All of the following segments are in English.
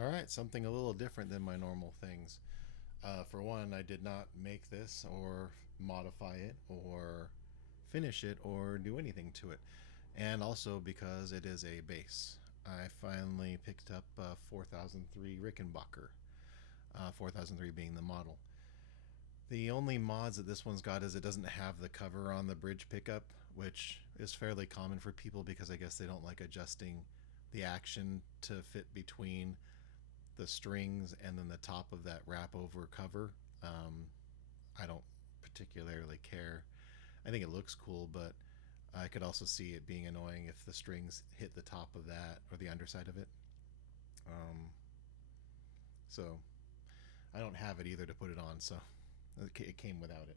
All right, something a little different than my normal things. For one, I did not make this or modify it or finish it or do anything to it. And also because it is a bass. I finally picked up a 4003 Rickenbacker, 4003 being the model. The only mods that this one's got is it doesn't have the cover on the bridge pickup, which is fairly common for people because I guess they don't like adjusting the action to fit between the strings and then the top of that wrap over cover. Um, I don't particularly care. I think it looks cool, but I could also see it being annoying if the strings hit the top of that or the underside of it. Um, so I don't have it either to put it on, so it came without it.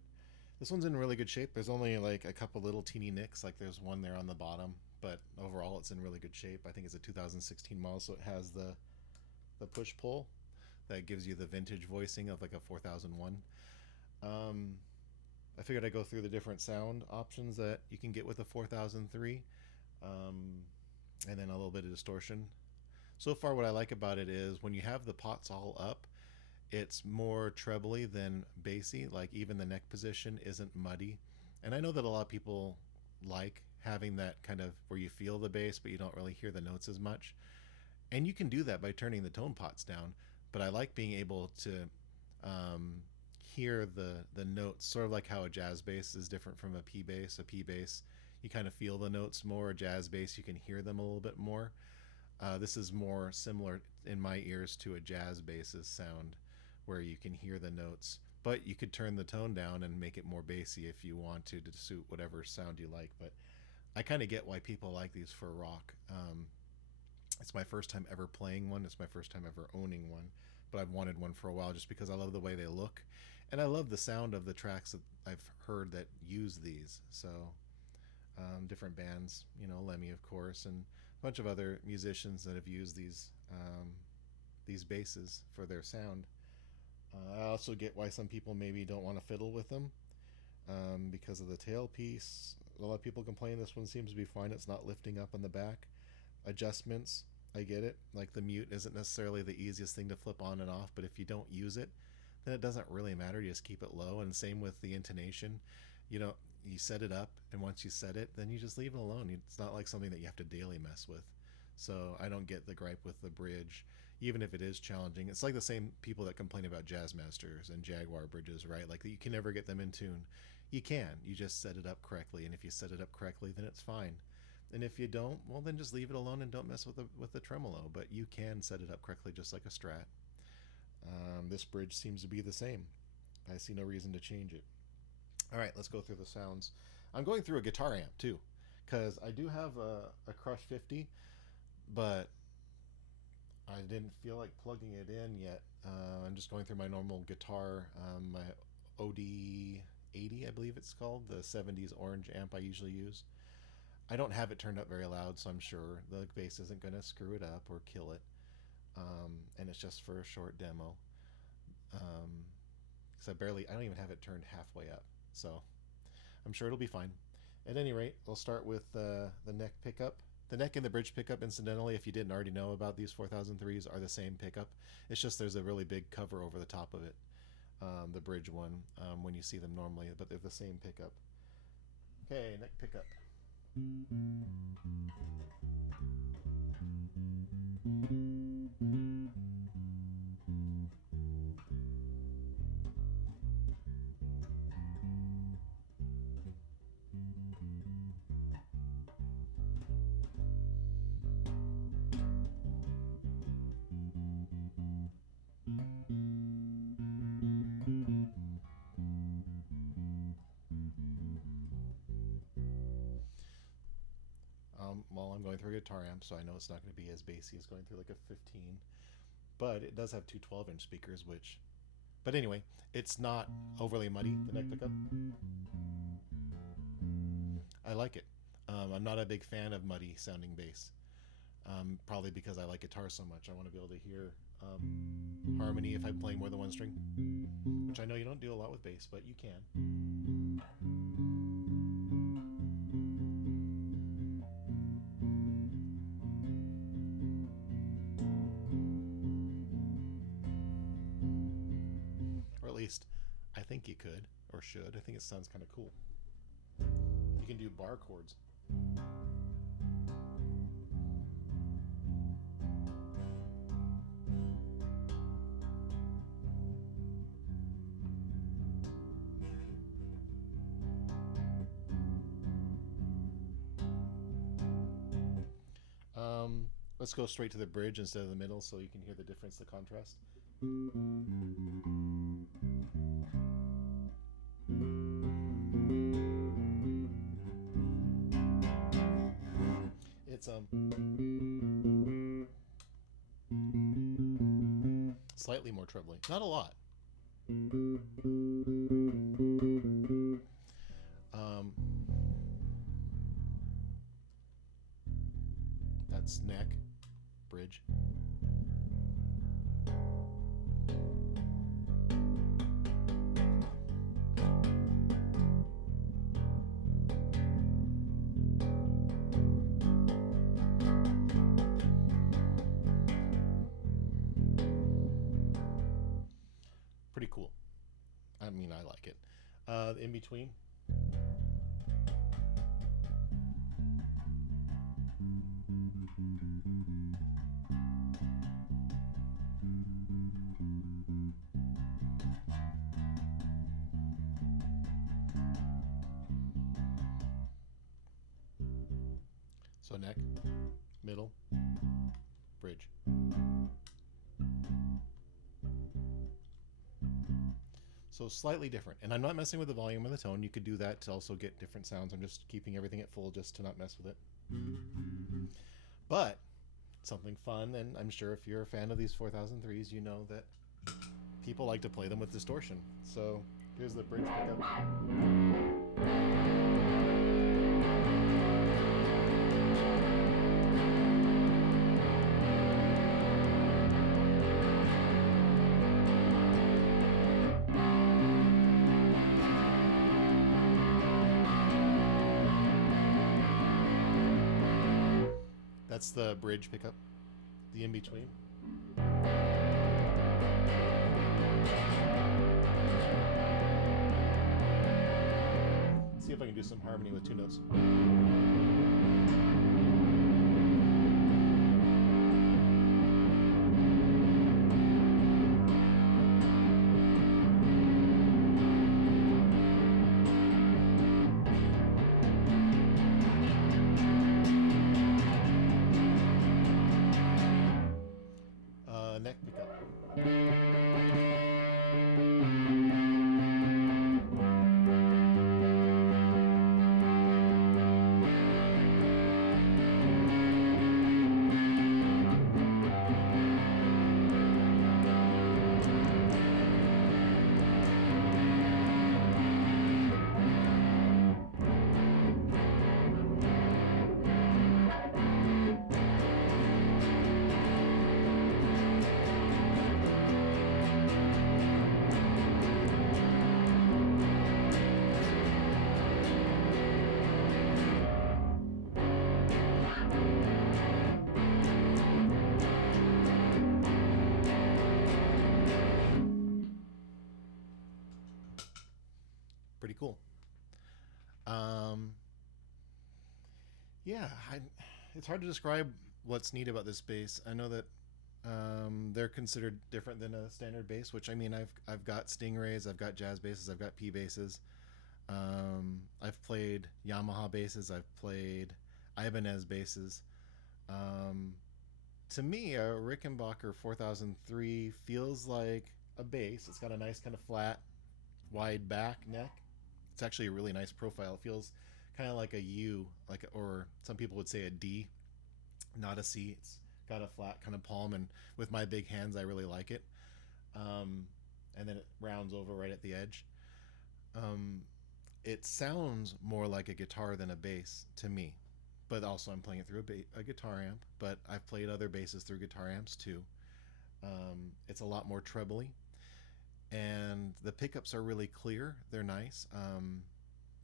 This one's in really good shape. There's only like a couple little teeny nicks, like there's one there on the bottom, but overall it's in really good shape. I think it's a 2016 model, so it has the push pull that gives you the vintage voicing of like a 4001. Um, I figured I'd go through the different sound options that you can get with a 4003, um, and then a little bit of distortion. So far, what I like about it is when you have the pots all up, it's more trebly than bassy. Like even the neck position isn't muddy, and I know that a lot of people like having that kind of where you feel the bass but you don't really hear the notes as much. And you can do that by turning the tone pots down. But I like being able to hear the notes, sort of like how a jazz bass is different from a P bass. A P bass, you kind of feel the notes more. A jazz bass, you can hear them a little bit more. This is more similar in my ears to a jazz bass's sound, where you can hear the notes, but you could turn the tone down and make it more bassy if you want to suit whatever sound you like. But I kind of get why people like these for rock. It's my first time ever playing one. It's my first time ever owning one, but I've wanted one for a while just because I love the way they look, and I love the sound of the tracks that I've heard that use these. So different bands, Lemmy, of course, and a bunch of other musicians that have used these basses for their sound. I also get why some people maybe don't want to fiddle with them because of the tailpiece. A lot of people complain this one seems to be fine. It's not lifting up on the back. Adjustments, I get it. Like the mute isn't necessarily the easiest thing to flip on and off, but if you don't use it, then it doesn't really matter. You just keep it low. And same with the intonation. You set it up, and once you set it, then you just leave it alone. It's not like something that you have to daily mess with. So I don't get the gripe with the bridge, even if it is challenging. It's like the same people that complain about jazz masters and Jaguar bridges, right? Like you can never get them in tune. You can. You just set it up correctly, and if you set it up correctly, then it's fine. And if you don't, well, then just leave it alone and don't mess with the tremolo. But you can set it up correctly, just like a Strat. This bridge seems to be the same. I see no reason to change it. All right, let's go through the sounds. I'm going through a guitar amp too, because I do have a Crush 50, but I didn't feel like plugging it in yet. I'm just going through my normal guitar, my OD 80, I believe it's called, the 70s orange amp I usually use. I don't have it turned up very loud, so I'm sure the bass isn't going to screw it up or kill it. And it's just for a short demo. Because I don't even have it turned halfway up. So I'm sure it'll be fine. At any rate, we'll start with the neck pickup. The neck and the bridge pickup, incidentally, if you didn't already know about these 4003s, are the same pickup. It's just there's a really big cover over the top of it, the bridge one, when you see them normally, but they're the same pickup. Okay, neck pickup. Well, I'm going through a guitar amp, so I know it's not going to be as bassy as going through like a 15, but it does have two 12-inch speakers, which. But anyway, it's not overly muddy, the neck pickup. I like it. I'm not a big fan of muddy sounding bass, probably because I like guitar so much. I want to be able to hear harmony if I'm playing more than one string, which I know you don't do a lot with bass, but you can. think you could or should. I think it sounds kind of cool. You can do bar chords. Let's go straight to the bridge instead of the middle so you can hear the difference, the contrast. It's slightly more trebly, not a lot. That's neck, bridge. Pretty cool. I mean, I like it. In between. So neck, middle, bridge. So slightly different. And I'm not messing with the volume or the tone. You could do that to also get different sounds. I'm just keeping everything at full just to not mess with it. But something fun, and I'm sure if you're a fan of these 4003s, you know that people like to play them with distortion. So here's the bridge pickup. That's the bridge pickup, the in-between. See if I can do some harmony with two notes. Neck pickup. Pretty cool. Yeah, it's hard to describe what's neat about this bass. I know that they're considered different than a standard bass, which I mean, I've got Stingrays, I've got jazz basses, I've got P basses. I've played Yamaha basses, I've played Ibanez basses. To me, a Rickenbacker 4003 feels like a bass. It's got a nice kind of flat, wide back neck. It's actually a really nice profile. It feels kind of like a U, or some people would say a D, not a C. It's got a flat kind of palm, and with my big hands, I really like it. And then it rounds over right at the edge. It sounds more like a guitar than a bass to me, but also I'm playing it through a guitar amp, but I've played other basses through guitar amps too. It's a lot more trebly, and the pickups are really clear. They're nice.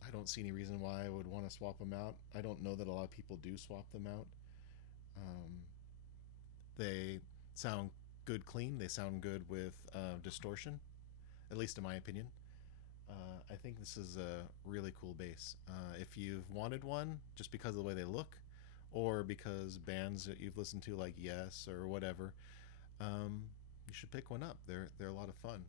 I don't see any reason why I would want to swap them out. I don't know that a lot of people do swap them out. They sound good clean. They sound good with distortion, at least in my opinion. I think this is a really cool bass. If you've wanted one just because of the way they look, or because bands that you've listened to like Yes or whatever, um, you should pick one up. They're a lot of fun.